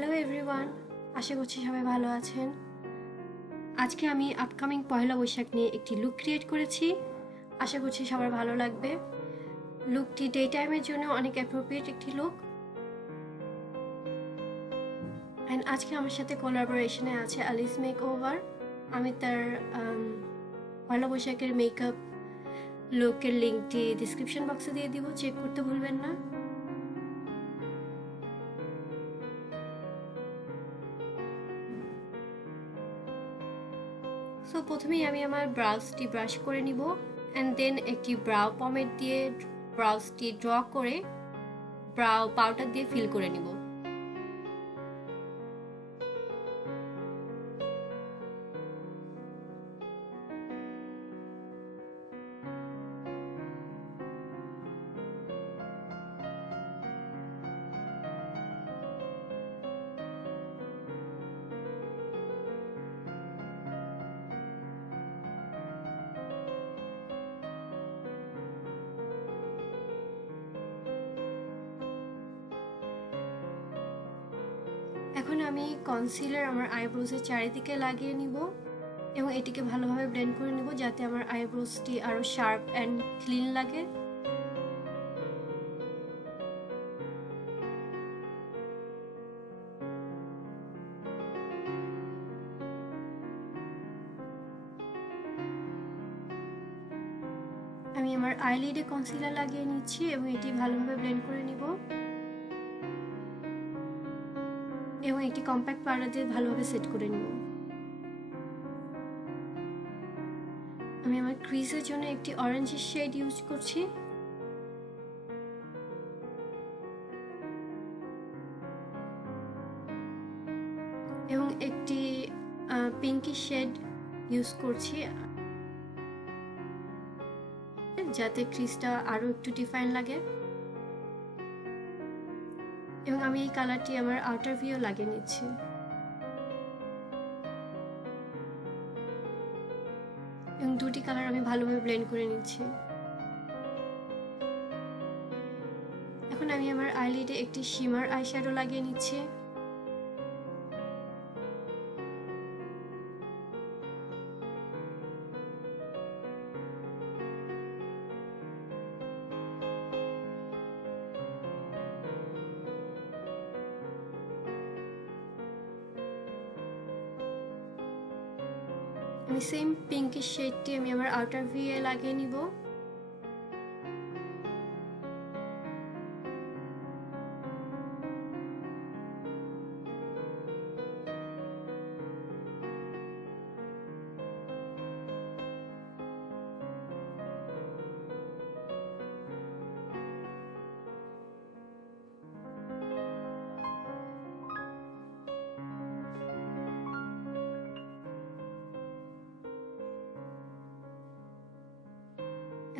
Hello everyone, আশা করছি সবাই ভালো আছেন। আজকে আমি আপকামিং পহেলা বৈশাখ নিয়ে একটি লুক ক্রিয়েট করেছি। আশা করছি সবার ভালো লাগবে। লুকটি ডে টাইমের জন্য অনেক অ্যাপ্রোপ্রিয়েট একটি লুক। অ্যান্ড আজকে আমার সাথে কোলাবোরেশনে আছে আলিজ মেকওভার। আমি তার পহেলা বৈশাখের মেকআপ লুকের লিঙ্কটি ডিসক্রিপশন বক্সে দিয়ে দিব, চেক করতে ভুলবেন না। সো প্রথমেই আমি আমার ব্রাউজটি ব্রাশ করে নিব অ্যান্ড দেন একটি ব্রাউ পমেড দিয়ে ব্রাউজটি ড্র করে ব্রাউ পাউডার দিয়ে ফিল করে নিব। এখন আমি কনসিলার আমার আইব্রোজের চারিদিকে লাগিয়ে নিব এবং এটিকে ভালোভাবে ব্লেন্ড করে নিব যাতে আমার আইব্রোজটি আরো শার্প অ্যান্ড ক্লিন লাগে। আমি আমার আইলিডে কনসিলার লাগিয়ে নিচ্ছি এবং এটি ভালোভাবে ব্লেন্ড করে নিব এবং একটি কম্প্যাক্ট পাউডার দিয়ে ভালোভাবে সেট করে নিব। আমি আমার ক্রিজের জন্য একটি অরেঞ্জ শেড ইউজ করছি এবং একটি পিঙ্কি শেড ইউজ করছি যাতে ক্রিজটা আরো একটু ডিফাইন লাগে এবং আমি এই কালারটি আমার আউটার ভিউ লাগিয়ে নিচ্ছি। এবং দুটি কালার আমি ভালোভাবে ব্লেন্ড করে নিচ্ছি। এখন আমি আমার আইলিডে একটি শিমার আইশ্যাডো লাগিয়ে নিচ্ছি। আমি সেম পিঙ্কিশ শেডটি আমি আমার আউটার ভিউয়ে লাগিয়ে নিব।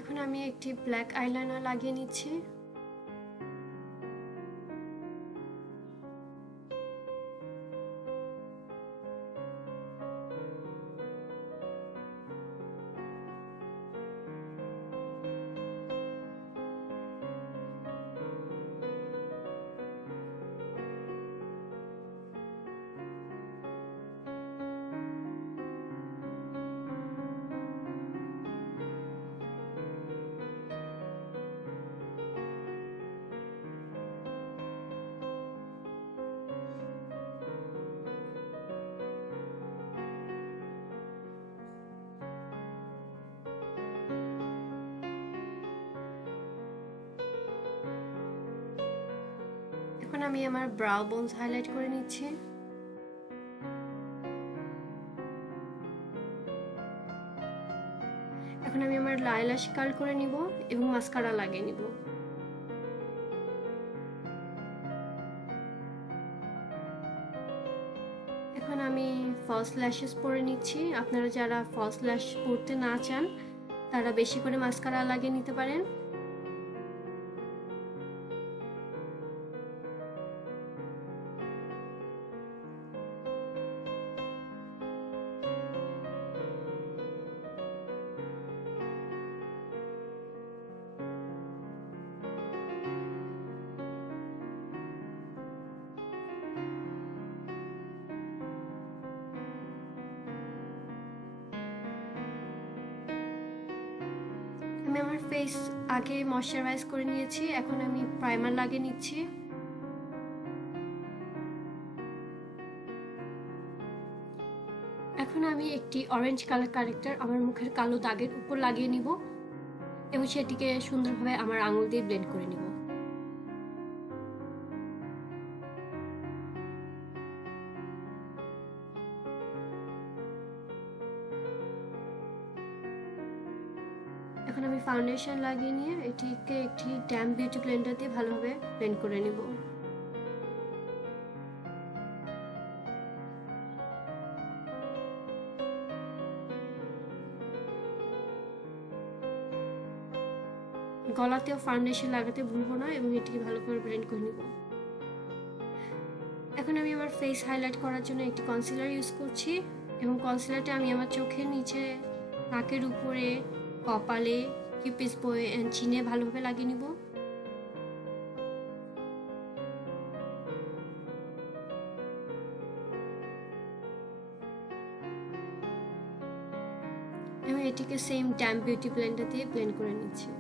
এখন আমি একটি ব্ল্যাক আইলাইনার লাগিয়ে নিচ্ছি। এখন আমি আমার ব্রাউ বোনস হাইলাইট করে নিচ্ছি। এখন আমি আমার আইল্যাশ কার্ল করে নিব এবং মাস্কারা লাগিয়ে নিব। এখন আমি ফলস ল্যাশেস পরে নিচ্ছি। আপনারা যারা ফলস ল্যাশ পরতে না চান তারা বেশি করে মাস্কারা লাগিয়ে নিতে পারেন। আমি আমার ফেস আগে ময়শ্চারাইজ করে নিয়েছি, এখন আমি প্রাইমার লাগিয়ে নিচ্ছি। এখন আমি একটি অরেঞ্জ কালার কারেক্টর আমার মুখের কালো দাগের উপর লাগিয়ে নিব এবং সেটিকে সুন্দরভাবে আমার আঙুল দিয়ে ব্লেন্ড করে নিব। এখন আমি ফাউন্ডেশন লাগিয়ে নিয়ে এটিকে একটি ড্যাম্প বিউটি ব্লেন্ডার দিয়ে ভালোভাবে ব্লেন্ড করে নিব। গলাতেও ফাউন্ডেশন লাগাতে ভুলবো না এবং এটিকে ভালো করে ব্লেন্ড করে নিব। এখন আমি আমার ফেস হাইলাইট করার জন্য একটি কনসিলার ইউজ করছি এবং কনসিলারটা আমি আমার চোখের নিচে, নাকের উপরে, কপালে, কিউপিস বয়ে এন্ড চিনে ভালোভাবে লাগিয়ে নিব। এবং এটিকে সেম ড্যাম্প বিউটি ব্লেন্ডার দিয়ে ব্লেন্ড করে নিচ্ছি।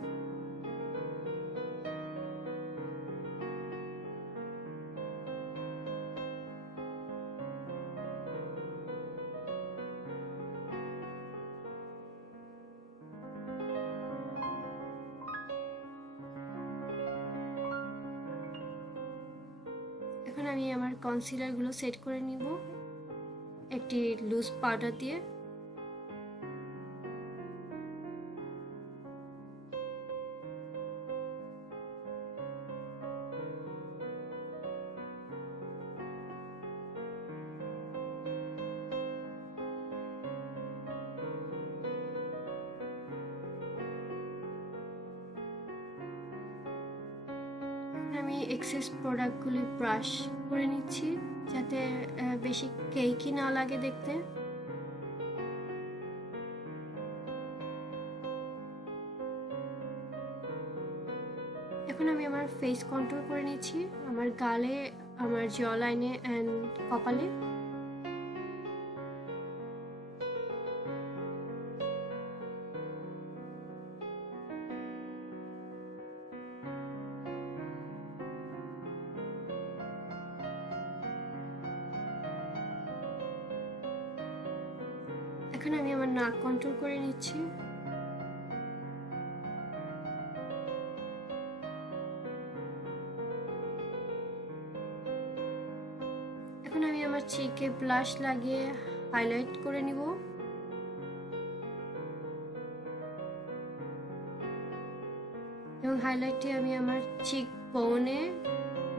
এখন আমি আমার কনসিলারগুলো সেট করে নিব একটি লুজ পাউডার দিয়ে। আমি এক্সেস প্রোডাক্টগুলি ব্রাশ করে নিচ্ছি যাতে বেশি কেকি না লাগে দেখতে। এখন আমি আমার ফেস কন্ট্রোল করে নিচ্ছি আমার গালে, আমার জ লাইনে এন্ড কপালে। এখন আমি আমার নাক কন্ট্রোল করে নিচ্ছি। এখন আমি আমার চিকে ব্লাশ লাগিয়ে হাইলাইট করে নিব। এবং হাইলাইটটি আমি আমার চিক বোনে,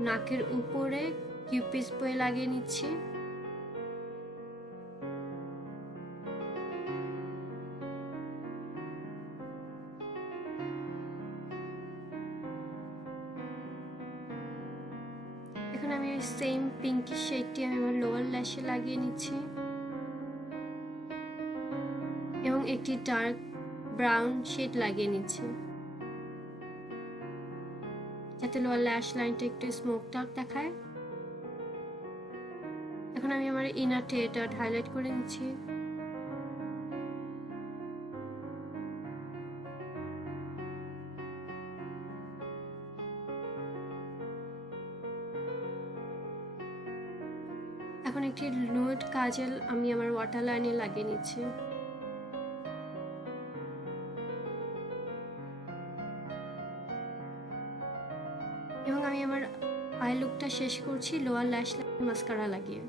নাকের উপরে, কিউপিস বয়ে লাগিয়ে নিচ্ছি। এখন আমি সেম পিঙ্কি শেডটি আমি আমার লোয়ার ল্যাশে লাগিয়ে নিচ্ছি এবং একটি ডার্ক ব্রাউন শেড লাগিয়ে নিচ্ছি যাতে লোয়ার ল্যাশ লাইনটা একটু স্মোকড আউট দেখায়। এখন আমি আমার ইনার টেটা হাইলাইট করে নিচ্ছি। এখন একটি নুড কাজল আমি আমার ওয়াটার লাইনে লাগিয়ে নিচ্ছি। এবং আমি আমার আই লুকটা শেষ করছি লোয়ার ল্যাশ লাইন মাস্কারা লাগিয়ে।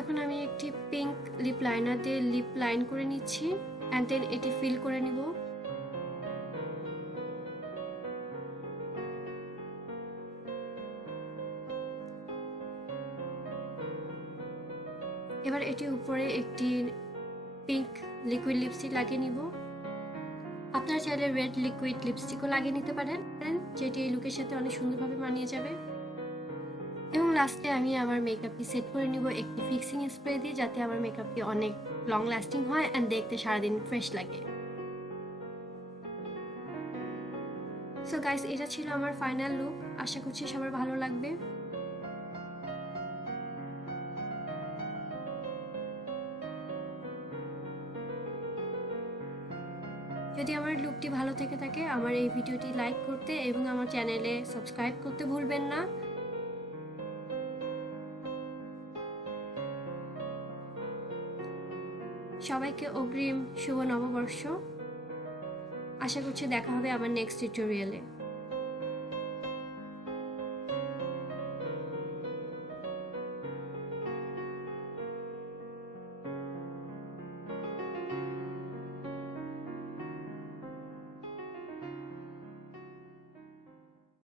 এখন আমি একটি পিঙ্ক লিপ লাইনার দিয়ে লিপ লাইন করে নিচ্ছি এন্ড দেন এটি ফিল করে নিব। এবার এটি উপরে একটি পিঙ্ক লিকুইড লিপস্টিক লাগিয়ে নিব। আপনারা চাইলে রেড লিকুইড লিপস্টিকও লাগিয়ে নিতে পারেন, যেটি এই লুকের সাথে অনেক সুন্দরভাবে মানিয়ে যাবে। এবং লাস্টে আমি আমার মেকআপটি সেট করে নিব একটি ফিক্সিং স্প্রে দিয়ে, যাতে আমার মেকআপটি অনেক লং লাস্টিং হয় এন্ড দেখতে সারাদিন ফ্রেশ লাগে। সো গাইস, এটা ছিল আমার ফাইনাল লুক। আশা করছি সবার ভালো লাগবে। যদি আমার লুকটি ভালো থেকে থাকে আমার এই ভিডিওটি লাইক করতে এবং আমার চ্যানেলে সাবস্ক্রাইব করতে ভুলবেন না। সবাইকে অগ্রিম শুভ নববর্ষ। আশা করছি দেখা হবে আমার নেক্সট টিউটোরিয়ালে।